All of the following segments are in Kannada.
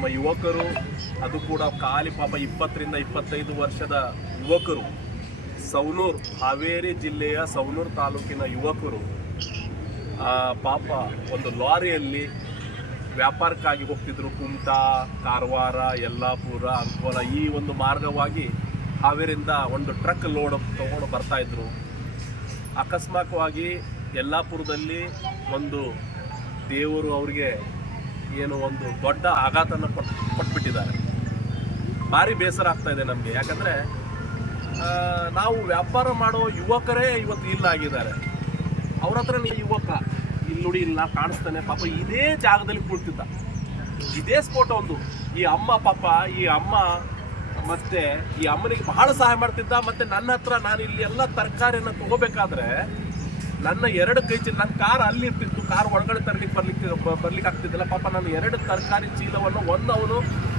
ನಮ್ಮ ಯುವಕರು, ಅದು ಕೂಡ ಖಾಲಿ ಪಾಪ 20ರಿಂದ 25 ವರ್ಷದ ಯುವಕರು, ಸವಣೂರು, ಹಾವೇರಿ ಜಿಲ್ಲೆಯ ಸವಣೂರು ತಾಲೂಕಿನ ಯುವಕರು ಪಾಪ ಒಂದು ಲಾರಿಯಲ್ಲಿ ವ್ಯಾಪಾರಕ್ಕಾಗಿ ಹೋಗ್ತಿದ್ರು. ಕುಮಟಾ, ಕಾರವಾರ, ಯಲ್ಲಾಪುರ, ಅಂಕೋಲ ಈ ಒಂದು ಮಾರ್ಗವಾಗಿ ಹಾವೇರಿಯಿಂದ ಒಂದು ಟ್ರಕ್ ಲೋಡ್ ತೊಗೊಂಡು ಬರ್ತಾಯಿದ್ರು. ಅಕಸ್ಮಾತ್ವಾಗಿ ಯಲ್ಲಾಪುರದಲ್ಲಿ ಒಂದು ದೇವರು ಅವರಿಗೆ ಏನು ಒಂದು ದೊಡ್ಡ ಆಘಾತನ ಕೊಟ್ಬಿಟ್ಟಿದ್ದಾರೆ. ಭಾರಿ ಬೇಸರ ಆಗ್ತಾ ಇದೆ ನಮಗೆ. ಯಾಕಂದರೆ ನಾವು ವ್ಯಾಪಾರ ಮಾಡೋ ಯುವಕರೇ ಇವತ್ತು ಇಲ್ಲ ಆಗಿದ್ದಾರೆ. ಅವ್ರ ಹತ್ರ ಯುವಕ ಇಲ್ಲಿ ನೋಡಿ, ಇಲ್ಲಿ ನಾವು ಕಾಣಿಸ್ತಾನೆ ಪಾಪ ಇದೇ ಜಾಗದಲ್ಲಿ ಕುಳಿತಿದ್ದ. ಇದೇ ಸ್ಫೋಟ ಒಂದು ಈ ಅಮ್ಮ ಪಾಪ, ಈ ಅಮ್ಮ ಮತ್ತೆ ಈ ಅಮ್ಮನಿಗೆ ಬಹಳ ಸಹಾಯ ಮಾಡ್ತಿದ್ದ. ಮತ್ತು ನನ್ನ ಹತ್ರ ನಾನು ಇಲ್ಲಿ ಎಲ್ಲ ತರಕಾರಿಯನ್ನು ತಗೋಬೇಕಾದ್ರೆ ನನ್ನ 2 ಕೈ ಚೀಲ, ನನ್ನ ಕಾರ್ ಅಲ್ಲಿ ಇರ್ತಿತ್ತು, ಕಾರ್ ಒಳಗಡೆ ಬರ್ಲಿಕ್ಕೆ ಆಗ್ತಿದ್ದಿಲ್ಲ. ಪಾಪ ನಾನು 2 ತರಕಾರಿ ಚೀಲವನ್ನು ಒಂದು ಅವನು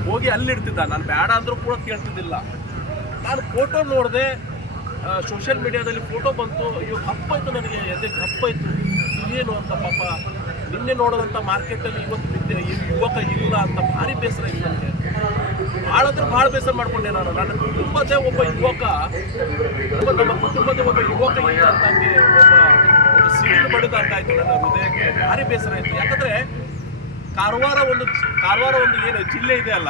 ಹೋಗಿ ಅಲ್ಲಿಡ್ತಿದ್ದ. ನಾನು ಬೇಡ ಅಂದರೂ ಕೂಡ ಕೇಳ್ತಿದ್ದಿಲ್ಲ. ನಾನು ಫೋಟೋ ನೋಡಿದೆ, ಸೋಷಿಯಲ್ ಮೀಡಿಯಾದಲ್ಲಿ ಫೋಟೋ ಬಂತು. ಅಯ್ಯೋ ಹಪ್ಪಾಯ್ತು, ನನಗೆ ಎದಕ್ಕೆ ಹಪ್ಪಾಯ್ತು, ಏನು ಅಂತ. ಪಾಪ ನಿನ್ನೆ ನೋಡೋದಂಥ ಮಾರ್ಕೆಟಲ್ಲಿ ಇವತ್ತು ಯುವಕ ಇಲ್ಲ ಅಂತ ಭಾರಿ ಬೇಸರ ಇಲ್ಲ ನನಗೆ. ಭಾಳ ಅಂದ್ರೆ ಭಾಳ ಬೇಸರ ಮಾಡ್ಕೊಂಡೆ ನಾನು. ನನ್ನ ಕುಟುಂಬದೇ ಒಬ್ಬ ಯುವಕ, ನಮ್ಮ ಕುಟುಂಬದ ಒಬ್ಬ ಯುವಕ ಇಲ್ಲ ಅಂತಂಗೆ ಒಂದು ಸಿಡಿಲು ಬಡಿದಂಗಾಯ್ತು ನನ್ನ ಹೃದಯಕ್ಕೆ. ಭಾರಿ ಬೇಸರ ಆಯಿತು. ಯಾಕಂದರೆ ಕಾರವಾರ ಒಂದು ಏನು ಜಿಲ್ಲೆ ಇದೆ ಅಲ್ಲ,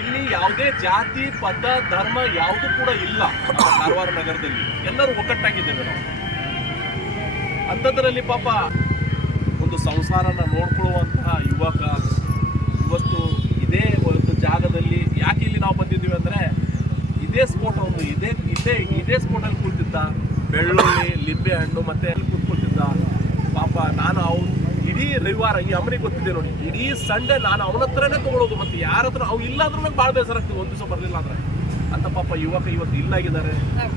ಇಲ್ಲಿ ಯಾವುದೇ ಜಾತಿ, ಪದ, ಧರ್ಮ ಯಾವುದು ಕೂಡ ಇಲ್ಲ. ಕಾರವಾರ ನಗರದಲ್ಲಿ ಎಲ್ಲರೂ ಒಗ್ಗಟ್ಟಾಗಿದ್ದೇವೆ ನಾವು. ಅಂಥದ್ರಲ್ಲಿ ಪಾಪ ಒಂದು ಸಂಸಾರನ ನೋಡ್ಕೊಳ್ಳುವಂತಹ ಯುವಕ ಇವತ್ತು ಇದೇ ಒಂದು ಜಾಗದಲ್ಲಿ ಯಾಕೆ ಇಲ್ಲಿ ನಾವು ಬಂದಿದ್ದೀವಿ ಅಂದರೆ, ಇದೇ ಸ್ಫೋಟ ಒಂದು ಇದೇ ಸ್ಫೋಟಲ್ಲಿ ಕೂತಿದ್ದ. ಬೆಳ್ಳುಳ್ಳಿ, ಲಿಂಬೆ ಹಣ್ಣು ಮತ್ತೆ ಕೂತ್ಕೊಳ್ತಿದ್ದ ಪಾಪ. ನಾನು ಇಡೀ ರವಿವಾರ ಈ ಅಮ್ಮನಿಗೆ ಗೊತ್ತಿದೆ ನೋಡಿ, ಇಡೀ ಸಂಡೇ ನಾನು ಅವನ ಹತ್ರನೇ ತೊಗೊಳೋದು. ಮತ್ತು ಯಾರ ಹತ್ರ ಅವು ಇಲ್ಲ ಅಂದ್ರೆ ನಂಗೆ ಭಾಳ ಬೇಸರ ಆಗ್ತದೆ, ಒಂದು ದಿವಸ ಬರಲಿಲ್ಲ ಅಂದರೆ ಅಂತ. ಪಾಪ ಯುವಕ ಇವತ್ತು ಇಲ್ಲಾಗಿದ್ದಾರೆ.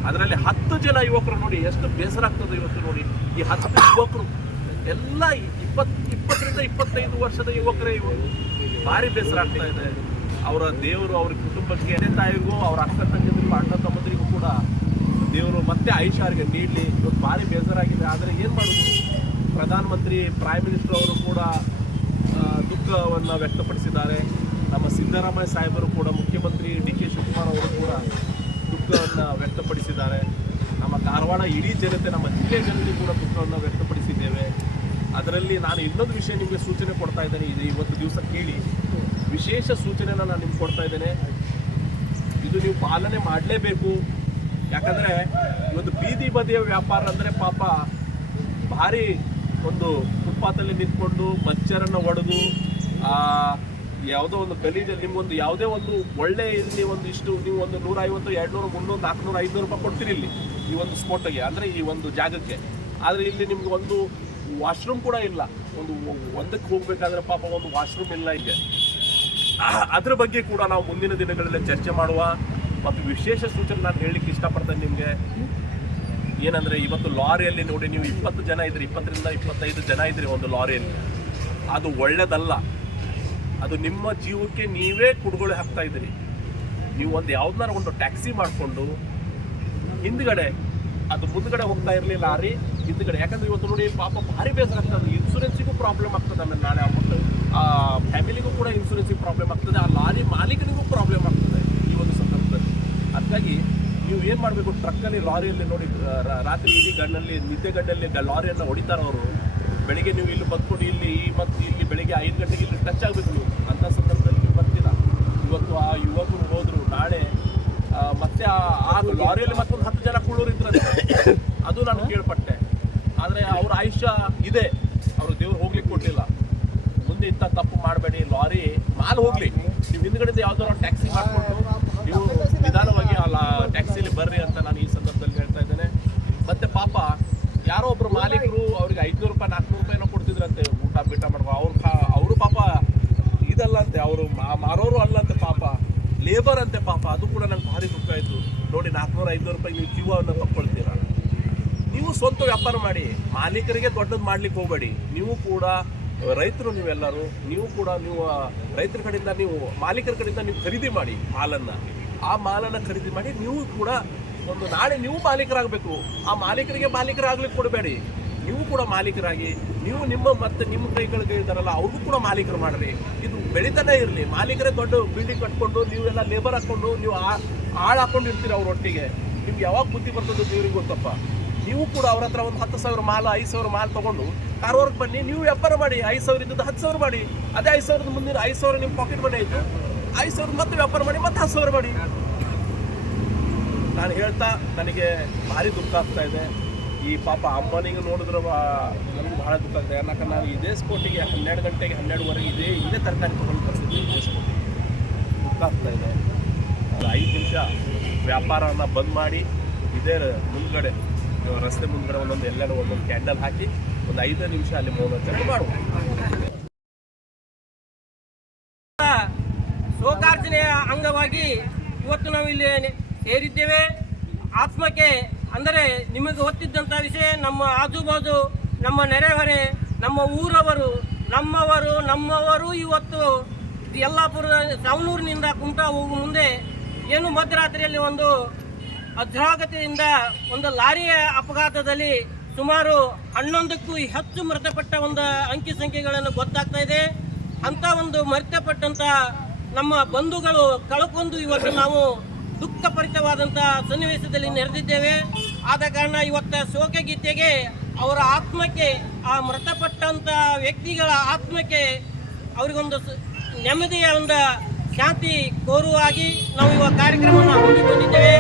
ಅದರಲ್ಲಿ 10 ಜನ ಯುವಕರು ನೋಡಿ, ಎಷ್ಟು ಬೇಸರ ಆಗ್ತದೆ ಇವತ್ತು ನೋಡಿ. ಈ 10 ಯುವಕರು ಎಲ್ಲ 20ರಿಂದ 25 ವರ್ಷದ ಯುವಕರೇ ಇವರು. ಭಾರಿ ಬೇಸರ ಆಗ್ತಾ ಇದೆ. ಅವರ ದೇವರು ಅವ್ರ ಕುಟುಂಬಕ್ಕೆ, ತಂದೆ ತಾಯಿಗೂ, ಅವ್ರ ಅಕ್ಕ ತಂಗಿಯರಿಗೂ, ಅಣ್ಣ ತಮ್ಮಂದಿರಿಗೂ ಕೂಡ ದೇವರು ಮತ್ತೆ ಐಶ್ವರ್ಯ ನೀಡಲಿ. ಇವತ್ತು ಭಾರಿ ಬೇಸರಾಗಿದೆ. ಆದರೆ ಏನು ಮಾಡೋದು, ಪ್ರಧಾನಮಂತ್ರಿ, ಪ್ರೈಮ್ ಮಿನಿಸ್ಟರ್ ಅವರು ಕೂಡ ದುಃಖವನ್ನು ವ್ಯಕ್ತಪಡಿಸಿದ್ದಾರೆ. ನಮ್ಮ ಸಿದ್ದರಾಮಯ್ಯ ಸಾಹೇಬರು ಕೂಡ, ಮುಖ್ಯಮಂತ್ರಿ ಡಿ.ಕೆ. ಶಿವಕುಮಾರ್ ಅವರು ಕೂಡ ದುಃಖವನ್ನು ವ್ಯಕ್ತಪಡಿಸಿದ್ದಾರೆ. ನಮ್ಮ ಕಾರವಾರ ಇಡೀ ಜನತೆ, ನಮ್ಮ ಜಿಲ್ಲೆಯ ಜನತೆ ಕೂಡ ದುಃಖವನ್ನು ವ್ಯಕ್ತಪಡಿಸಿದ್ದೇವೆ. ಅದರಲ್ಲಿ ನಾನು ಇನ್ನೊಂದು ವಿಷಯ ನಿಮಗೆ ಸೂಚನೆ ಕೊಡ್ತಾ ಇದ್ದೇನೆ. ಇವತ್ತು ದಿವಸ ಕೇಳಿ, ವಿಶೇಷ ಸೂಚನೆಯನ್ನು ನಾನು ನಿಮ್ಗೆ ಕೊಡ್ತಾ ಇದ್ದೇನೆ. ಇದು ನೀವು ಪಾಲನೆ ಮಾಡಲೇಬೇಕು. ಯಾಕಂದರೆ ಇವತ್ತು ಬೀದಿ ಬದಿಯ ವ್ಯಾಪಾರ ಅಂದರೆ ಪಾಪ ಭಾರಿ ಒಂದು ಫುಟ್ಪಾತಲ್ಲಿ ನಿಂತ್ಕೊಂಡು ಮಚ್ಚರನ್ನು ಒಡೆದು ಯಾವುದೋ ಒಂದು ಗಲೀಜಲ್ಲಿ ನಿಮ್ಗೊಂದು ಯಾವುದೇ ಒಂದು ಒಳ್ಳೆ ಇಲ್ಲಿ ಒಂದು ಇಷ್ಟು ನೀವು ಒಂದು 150, 200, 300, 400, 500 ರೂಪಾಯಿ ಕೊಡ್ತೀರಿ ಇಲ್ಲಿ ಈ ಒಂದು ಸ್ಪಾಟಿಗೆ, ಅಂದರೆ ಈ ಒಂದು ಜಾಗಕ್ಕೆ. ಆದರೆ ಇಲ್ಲಿ ನಿಮ್ಗೆ ಒಂದು ವಾಶ್ರೂಮ್ ಕೂಡ ಇಲ್ಲ. ಒಂದಕ್ಕೆ ಹೋಗಬೇಕಾದ್ರೆ ಪಾಪ ಒಂದು ವಾಶ್ರೂಮ್ ಇಲ್ಲ ಈಗ. ಅದ್ರ ಬಗ್ಗೆ ಕೂಡ ನಾವು ಮುಂದಿನ ದಿನಗಳಲ್ಲಿ ಚರ್ಚೆ ಮಾಡುವ. ಮತ್ತು ವಿಶೇಷ ಸೂಚನೆ ನಾನು ಹೇಳಲಿಕ್ಕೆ ಇಷ್ಟಪಡ್ತೇನೆ ನಿಮಗೆ. ಏನಂದರೆ ಇವತ್ತು ಲಾರಿಯಲ್ಲಿ ನೋಡಿ, ನೀವು 20 ಜನ ಇದ್ರಿ, 20ರಿಂದ 25 ಜನ ಇದ್ರಿ ಒಂದು ಲಾರಿಯಲ್ಲಿ. ಅದು ಒಳ್ಳೆಯದಲ್ಲ. ಅದು ನಿಮ್ಮ ಜೀವಕ್ಕೆ ನೀವೇ ಕುಡುಗೋಳೆ ಹಾಕ್ತಾ ಇದ್ದೀರಿ. ನೀವು ಒಂದು ಯಾವ್ದಾರು ಒಂದು ಟ್ಯಾಕ್ಸಿ ಮಾಡಿಕೊಂಡು ಹಿಂದ್ಗಡೆ, ಅದು ಮುಂದ್ಗಡೆ ಹೋಗ್ತಾ ಇರಲಿ ಲಾರಿ ಹಿಂದ್ಗಡೆ. ಯಾಕಂದರೆ ಇವತ್ತು ನೋಡಿ ಪಾಪ ಭಾರಿ ಬೇಸರ ಆಗ್ತದೆ. ಇನ್ಶೂರೆನ್ಸಿಗೂ ಪ್ರಾಬ್ಲಮ್ ಆಗ್ತದೆ. ಆಮೇಲೆ ನಾಳೆ ಆ ಫ್ಯಾಮಿಲಿಗೂ ಕೂಡ ಇನ್ಶೂರೆನ್ಸಿಗೆ ಪ್ರಾಬ್ಲಮ್ ಆಗ್ತದೆ. ಆ ಲಾರಿ ಮಾಲೀಕನಿಗೂ ಪ್ರಾಬ್ಲಮ್ ಆಗ್ತದೆ ಈ ಒಂದು ಸಂದರ್ಭದಲ್ಲಿ. ಅದಕ್ಕಾಗಿ ನೀವು ಏನು ಮಾಡಬೇಕು, ಟ್ರಕ್ಕಲ್ಲಿ, ಲಾರಿಯಲ್ಲಿ ನೋಡಿ, ರಾತ್ರಿ ಇಡೀ ನಿದ್ದೆ ಗಡ್ಡಲ್ಲಿ ಲಾರಿಯನ್ನು ಹೊಡಿತಾರೆ ಅವರು. ಬೆಳಿಗ್ಗೆ ನೀವು ಇಲ್ಲಿ ಬಂದ್ಕೊಂಡು ಇಲ್ಲಿ ಬೆಳಿಗ್ಗೆ 5 ಗಂಟೆಗೆ ಇಲ್ಲಿ ಟಚ್ ಆಗಬೇಕು ನೀವು. ಅಂಥ ಸಂದರ್ಭದಲ್ಲಿ ನೀವು ಬರ್ತೀರಾ. ಇವತ್ತು ಆ ಯುವಕರು ಹೋದರು, ನಾಳೆ ಮತ್ತೆ ಆ ಲಾರಿಯಲ್ಲಿ ಮತ್ತೊಂದು 10 ಜನ ಕುಳ್ಳೂರು ಇದ್ರೆ ಅದು ನಾನು ಕೇಳ್ಪಟ್ಟೆ. ಆದರೆ ಅವ್ರ ಆಯುಷ್ಯ ಇದೆ, ಅವರು ದೇವ್ರು ಹೋಗ್ಲಿಕ್ಕೆ ಕೊಡಲಿಲ್ಲ. ಮುಂದೆ ಇಂಥ ತಪ್ಪು ಮಾಡಬೇಡಿ. ಲಾರಿ ಮಾಲ್ ಹೋಗಲಿ, ನೀವು ಹಿಂದ್ಗಡೆ ಯಾವುದಾದ್ರು ಟ್ಯಾಕ್ಸಿ ಮಾಡಿಕೊಂಡು ನೀವು ನಿಧಾನವಾಗಿ ಆ ಟ್ಯಾಕ್ಸಿಲಿ ಬರ್ರಿ ಅಂತ ನಾನು ಈ ಸಂದರ್ಭದಲ್ಲಿ ಹೇಳ್ತಾ ಇದ್ದೇನೆ. ಮತ್ತು ಪಾಪ ಯಾರೋ ಒಬ್ಬರು ಮಾಲೀಕರು ಅವ್ರಿಗೆ 500 ರೂಪಾಯಿ 400 ರೂಪಾಯಿನೋ ಕೊಡ್ತಿದ್ರಂತೆ ಊಟ ಬೀಟ ಮಾಡುವ. ಅವರು ಪಾಪ ಇದಲ್ಲ ಅಂತೆ, ಅವರು ಮಾರೋರು ಅಲ್ಲಂತೆ, ಪಾಪ ಲೇಬರ್ ಅಂತೆ ಪಾಪ. ಅದು ಕೂಡ ನಂಗೆ ಭಾರಿ ದುಃಖ ಆಯಿತು ನೋಡಿ. 400-500 ರೂಪಾಯಿ ನೀವು ಜೀವವನ್ನು ತಗೊಳ್ತೀರಾ. ನೀವು ಸ್ವಂತ ವ್ಯಾಪಾರ ಮಾಡಿ, ಮಾಲೀಕರಿಗೆ ದೊಡ್ಡದು ಮಾಡ್ಲಿಕ್ಕೆ ಹೋಗಬೇಡಿ. ನೀವು ಕೂಡ ರೈತರು, ನೀವೆಲ್ಲರೂ ನೀವು ಕೂಡ ರೈತರ ಕಡೆಯಿಂದ, ನೀವು ಮಾಲೀಕರ ಕಡೆಯಿಂದ ನೀವು ಖರೀದಿ ಮಾಡಿ ಮಾಲನ್ನು. ಆ ಮಾಲನ್ನು ಖರೀದಿ ಮಾಡಿ ನೀವು ಕೂಡ ಒಂದು ನಾಳೆ ನೀವು ಮಾಲೀಕರಾಗಬೇಕು. ಆ ಮಾಲೀಕರಿಗೆ ಮಾಲೀಕರಾಗ್ಲಿಕ್ಕೆ ಕೊಡಬೇಡಿ. ನೀವು ಕೂಡ ಮಾಲೀಕರಾಗಿ ನೀವು ಮತ್ತೆ ನಿಮ್ಮ ಕೈಗಳಿಗೆ ಇದ್ದಾರಲ್ಲ ಅವ್ರಿಗೂ ಕೂಡ ಮಾಲೀಕರು ಮಾಡ್ರಿ. ಇದು ಬೆಳೀತಾನೆ ಇರಲಿ. ಮಾಲೀಕರೇ ದೊಡ್ಡ ಬಿಲ್ಡಿಂಗ್ ಕಟ್ಕೊಂಡು ನೀವೆಲ್ಲ ಲೇಬರ್ ಹಾಕ್ಕೊಂಡು ನೀವು ಆಳು ಹಾಕೊಂಡು ಇರ್ತೀರಿ ಅವ್ರೊಟ್ಟಿಗೆ. ನಿಮ್ಗೆ ಯಾವಾಗ ಬುದ್ಧಿ ಬರ್ತದೆ ದೇವ್ರಿಗೆ ಗೊತ್ತಪ್ಪ. ನೀವು ಕೂಡ ಅವ್ರ ಹತ್ರ ಒಂದು 10,000 ಮಾಲ್ 5,000 ಮಾಲ್ ತೊಗೊಂಡು ಕಾರವಾರಕ್ಕೆ ಬನ್ನಿ, ನೀವು ವ್ಯಾಪಾರ ಮಾಡಿ. 5,000 ಇದ್ದದ್ದು 10,000 ಮಾಡಿ. ಅದೇ 5,000 ಮುಂದಿನ 5,000 ನಿಮ್ಮ ಪಾಕೆಟ್ ಮನೆ ಆಯಿತು. 5,000 ಮತ್ತೆ ವ್ಯಾಪಾರ ಮಾಡಿ, ಮತ್ತೆ 10,000 ಮಾಡಿ. ನಾನು ಹೇಳ್ತಾ ನನಗೆ ಭಾರಿ ದುಃಖ ಆಗ್ತಾ ಇದೆ. ಈ ಪಾಪ ಅಮ್ಮನಿಗೆ ನೋಡಿದ್ರೆ ನನಗೆ ಭಾಳ ದುಃಖ ಆಗ್ತದೆ. ಯಾಕಂದ್ರೆ ನಾನು ಇದೇ ಸ್ಪೋಟಿಗೆ 12 ಗಂಟೆಗೆ 12:30 ಇದೇ ತರಕಾರಿ ತೊಗೊಂಡು ಬರ್ತಿದ್ದೆ. ಇದೇ ಸ್ಪೋಟಿಗೆ ದುಃಖ ಆಗ್ತಾ ಇದೆ. 5 ನಿಮಿಷ ವ್ಯಾಪಾರನ ಬಂದ್ ಮಾಡಿ ಇದೇ ಮುಂದ್ಗಡೆ ರಸ್ತೆ ಮುಂದ್ಗಡೆ ಒಂದೊಂದು ಎಲ್ಲರೂ ಒಂದೊಂದು ಕ್ಯಾಂಡಲ್ ಹಾಕಿ ಒಂದು 5 ನಿಮಿಷ ಅಲ್ಲಿ ಮೌನಾಚರಣೆ ಮಾಡುವ. ಶೋಕಾರ್ಚನೆಯ ಅಂಗವಾಗಿ ಇವತ್ತು ನಾವು ಇಲ್ಲಿ ಸೇರಿದ್ದೇವೆ. ಆತ್ಮಕ್ಕೆ ಅಂದರೆ ನಿಮಗೆ ಗೊತ್ತಿದ್ದಂಥ ವಿಷಯ, ನಮ್ಮ ಆಜುಬಾಜು, ನಮ್ಮ ನೆರೆಹೊರೆ, ನಮ್ಮ ಊರವರು, ನಮ್ಮವರು ಇವತ್ತು ಯಲ್ಲಾಪುರ ಸಾವನೂರಿನಿಂದ ಕುಮಟಾ ಹೋಗುವ ಮುಂದೆ ಏನು ಮಧ್ಯರಾತ್ರಿಯಲ್ಲಿ ಒಂದು ಅಜಾಗತೆಯಿಂದ ಒಂದು ಲಾರಿಯ ಅಪಘಾತದಲ್ಲಿ ಸುಮಾರು 11ಕ್ಕೂ ಹೆಚ್ಚು ಮೃತಪಟ್ಟ ಒಂದು ಅಂಕಿ ಸಂಖ್ಯೆಗಳನ್ನು ಗೊತ್ತಾಗ್ತಾ ಇದೆ. ಅಂಥ ಒಂದು ಮೃತಪಟ್ಟಂಥ ನಮ್ಮ ಬಂಧುಗಳು ಕಳ್ಕೊಂಡು ಇವತ್ತು ನಾವು ದುಃಖಭರಿತವಾದಂಥ ಸನ್ನಿವೇಶದಲ್ಲಿ ನೆರೆದಿದ್ದೇವೆ. ಆದ ಕಾರಣ ಇವತ್ತು ಶೋಕಗೀತೆಗೆ ಅವರ ಆತ್ಮಕ್ಕೆ, ಆ ಮೃತಪಟ್ಟಂಥ ವ್ಯಕ್ತಿಗಳ ಆತ್ಮಕ್ಕೆ ಅವರಿಗೊಂದು ನೆಮ್ಮದಿಯ ಒಂದು ಶಾಂತಿ ಕೋರುವಾಗಿ ನಾವು ಇವಾಗ ಕಾರ್ಯಕ್ರಮವನ್ನು ಹಮ್ಮಿಕೊಂಡಿದ್ದೇವೆ.